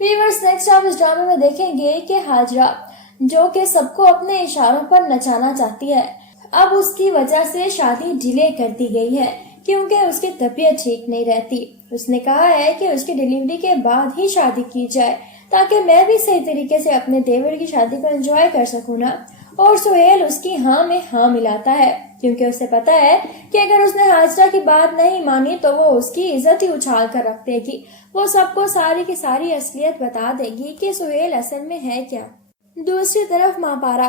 Viewers, next आप इस ड्रामे में देखेंगे कि हाजरा जो कि सबको अपने इशारों पर नचाना चाहती है, अब उसकी वजह से शादी डिले कर दी गई है क्योंकि उसकी तबीयत ठीक नहीं रहती। उसने कहा है कि उसकी डिलीवरी के बाद ही शादी की जाए ताकि मैं भी सही तरीके से अपने देवर की शादी को एंजॉय कर सकूं ना। और सुहेल उसकी हाँ में हाँ मिलाता है क्योंकि उसे पता है कि अगर उसने हाजरा की बात नहीं मानी तो वो उसकी इज्जत ही उछाल कर रख देगी। वो सबको सारी की सारी असलियत बता देगी कि सुहेल असल में है क्या। दूसरी तरफ महापारा,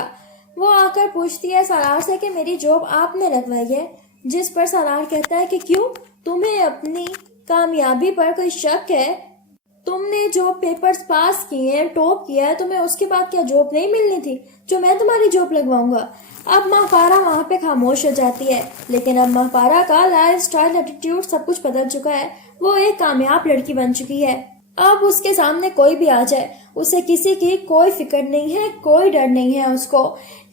वो आकर पूछती है सालार से कि मेरी जॉब आपने लगवाई है, जिस पर सालार कहता है कि क्यों, तुम्हें अपनी कामयाबी पर कोई शक है? तुमने जो पेपर्स पास किए हैं, टॉप किया है, तुम्हें उसके बाद क्या जॉब नहीं मिलनी थी जो मैं तुम्हारी जॉब लगवाऊंगा? अब महापारा वहाँ पे खामोश हो जाती है, लेकिन अब महापारा का लाइफ स्टाइल, एटीट्यूड सब कुछ बदल चुका है। वो एक कामयाब लड़की बन चुकी है। अब उसके सामने कोई भी आ जाए, उसे किसी की कोई फिक्र नहीं है, कोई डर नहीं है उसको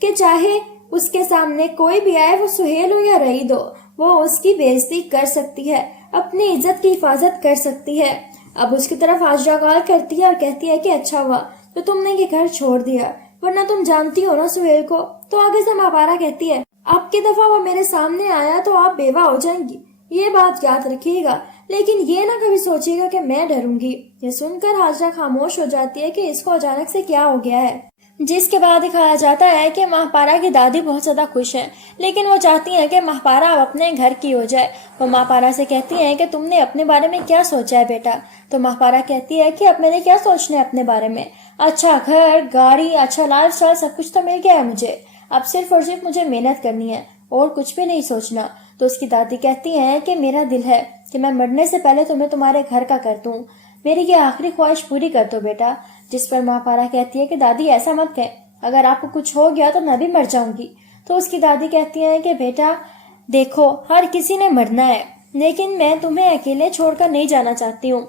कि चाहे उसके सामने कोई भी आए, वो सुहेल हो या रईद हो, वो उसकी बेइज्जती कर सकती है, अपनी इज्जत की हिफाजत कर सकती है। अब उसकी तरफ हाजरा कॉल करती है और कहती है कि अच्छा हुआ तो तुमने ये घर छोड़ दिया, वरना तुम जानती हो ना सुहेल को। तो आगे से महापारा कहती है अब की दफा वो मेरे सामने आया तो आप बेवा हो जाएंगी, ये बात याद रखिएगा, लेकिन ये ना कभी सोचिएगा कि मैं डरूंगी। ये सुनकर हाजरा खामोश हो जाती है कि इसको अचानक से क्या हो गया है। जिसके बाद दिखाया जाता है कि महापारा की दादी बहुत ज्यादा खुश है, लेकिन वो चाहती है कि महापारा अब अपने घर की हो जाए। वो महापारा से कहती है कि तुमने अपने बारे में क्या सोचा है बेटा? तो महापारा कहती है कि अब मैंने क्या सोचना है अपने बारे में, अच्छा घर, गाड़ी, अच्छा लाइफ स्टाइल, सब कुछ तो मिल गया है मुझे, अब सिर्फ और सिर्फ मुझे मेहनत करनी है और कुछ भी नहीं सोचना। तो उसकी दादी कहती है कि मेरा दिल है कि मैं मरने से पहले तुम्हें तुम्हारे घर का कर दूं, मेरी ये आखिरी ख्वाहिश पूरी कर दो बेटा। जिस पर महापारा कहती है कि दादी ऐसा मत कह, अगर आपको कुछ हो गया तो मैं भी मर जाऊंगी। तो उसकी दादी कहती है कि बेटा देखो, हर किसी ने मरना है, लेकिन मैं तुम्हें अकेले छोड़कर नहीं जाना चाहती हूँ।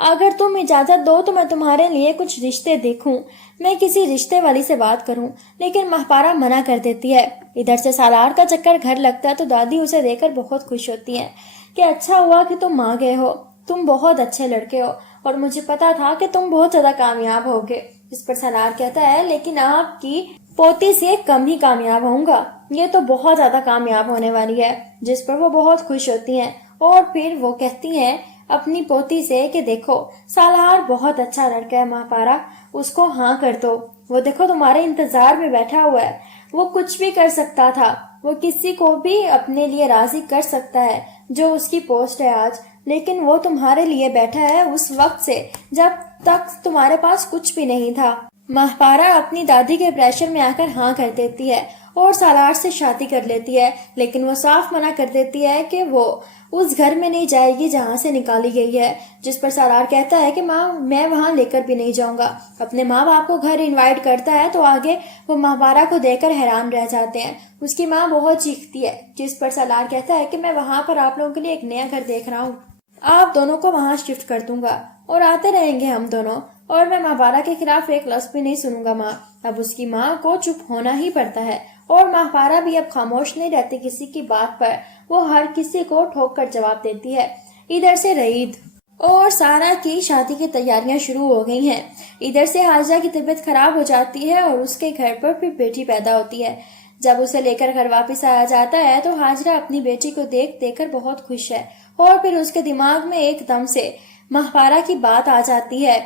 अगर तुम इजाजत दो तो मैं तुम्हारे लिए कुछ रिश्ते देखूं, मैं किसी रिश्ते वाली से बात करूं। लेकिन महापारा मना कर देती है। इधर से सालार का चक्कर घर लगता है तो दादी उसे देखकर बहुत खुश होती है कि अच्छा हुआ कि तुम आ गए हो, तुम बहुत अच्छे लड़के हो और मुझे पता था कि तुम बहुत ज्यादा कामयाब होगे। इस पर सालार कहता है लेकिन आपकी पोती से कम ही कामयाब होऊंगा, ये तो बहुत ज्यादा कामयाब होने वाली है। जिस पर वो बहुत खुश होती हैं और फिर वो कहती हैं अपनी पोती से कि देखो सालार बहुत अच्छा लड़का है महापारा, उसको हाँ कर दो, वो देखो तुम्हारे इंतजार में बैठा हुआ है, वो कुछ भी कर सकता था, वो किसी को भी अपने लिए राजी कर सकता है जो उसकी पोस्ट है आज, लेकिन वो तुम्हारे लिए बैठा है उस वक्त से जब तक तुम्हारे पास कुछ भी नहीं था। महापारा अपनी दादी के प्रेशर में आकर हाँ कर देती है और सालार से शादी कर लेती है, लेकिन वो साफ मना कर देती है कि वो उस घर में नहीं जाएगी जहाँ से निकाली गई है। जिस पर सालार कहता है कि माँ मैं वहाँ लेकर भी नहीं जाऊंगा। अपने माँ बाप को घर इनवाइट करता है तो आगे वो महापारा को देखकर हैरान रह जाते हैं। उसकी माँ बहुत चीखती है, जिस पर सालार कहता है कि मैं वहाँ पर आप लोगों के लिए एक नया घर देख रहा हूँ, आप दोनों को वहाँ शिफ्ट कर दूंगा और आते रहेंगे हम दोनों, और मैं महापारा के खिलाफ एक लफ्ज भी नहीं सुनूंगा माँ। अब उसकी माँ को चुप होना ही पड़ता है और महापारा भी अब खामोश नहीं रहती किसी की बात पर, वो हर किसी को ठोक कर जवाब देती है। इधर से रईद और सारा की शादी की तैयारियां शुरू हो गई हैं। इधर से हाजरा की तबीयत खराब हो जाती है और उसके घर पर फिर बेटी पैदा होती है। जब उसे लेकर घर वापस आया जाता है तो हाजरा अपनी बेटी को देख देकर बहुत खुश है और फिर उसके दिमाग में एकदम से महापारा की बात आ जाती है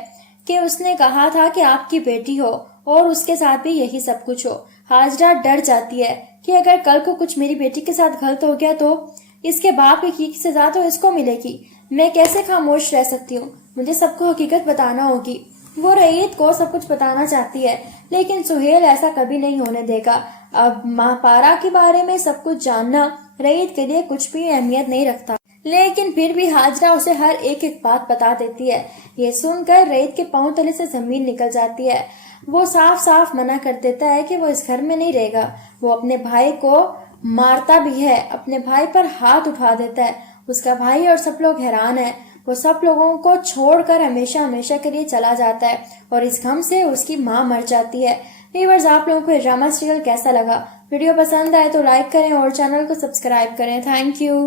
कि उसने कहा था कि आपकी बेटी हो और उसके साथ भी यही सब कुछ हो। हाजरा डर जाती है कि अगर कल को कुछ मेरी बेटी के साथ गलत हो गया तो इसके बाप की सजा तो इसको मिलेगी, मैं कैसे खामोश रह सकती हूँ, मुझे सबको हकीकत बताना होगी। वो रईद को सब कुछ बताना चाहती है लेकिन सुहेल ऐसा कभी नहीं होने देगा। अब महापारा के बारे में सब कुछ जानना रईद के लिए कुछ भी अहमियत नहीं रखता, लेकिन फिर भी हाजरा उसे हर एक एक बात बता देती है। ये सुनकर रईद के पांव तले से जमीन निकल जाती है। वो साफ साफ मना कर देता है कि वो इस घर में नहीं रहेगा। वो अपने भाई को मारता भी है, अपने भाई पर हाथ उठा देता है। उसका भाई और सब लोग हैरान है। वो सब लोगों को छोड़कर हमेशा हमेशा के लिए चला जाता है और इस गम से उसकी माँ मर जाती है। व्यूअर्स, आप लोगों को ये ड्रामा सीरियल कैसा लगा? वीडियो पसंद आए तो लाइक करें और चैनल को सब्सक्राइब करें। Thank you.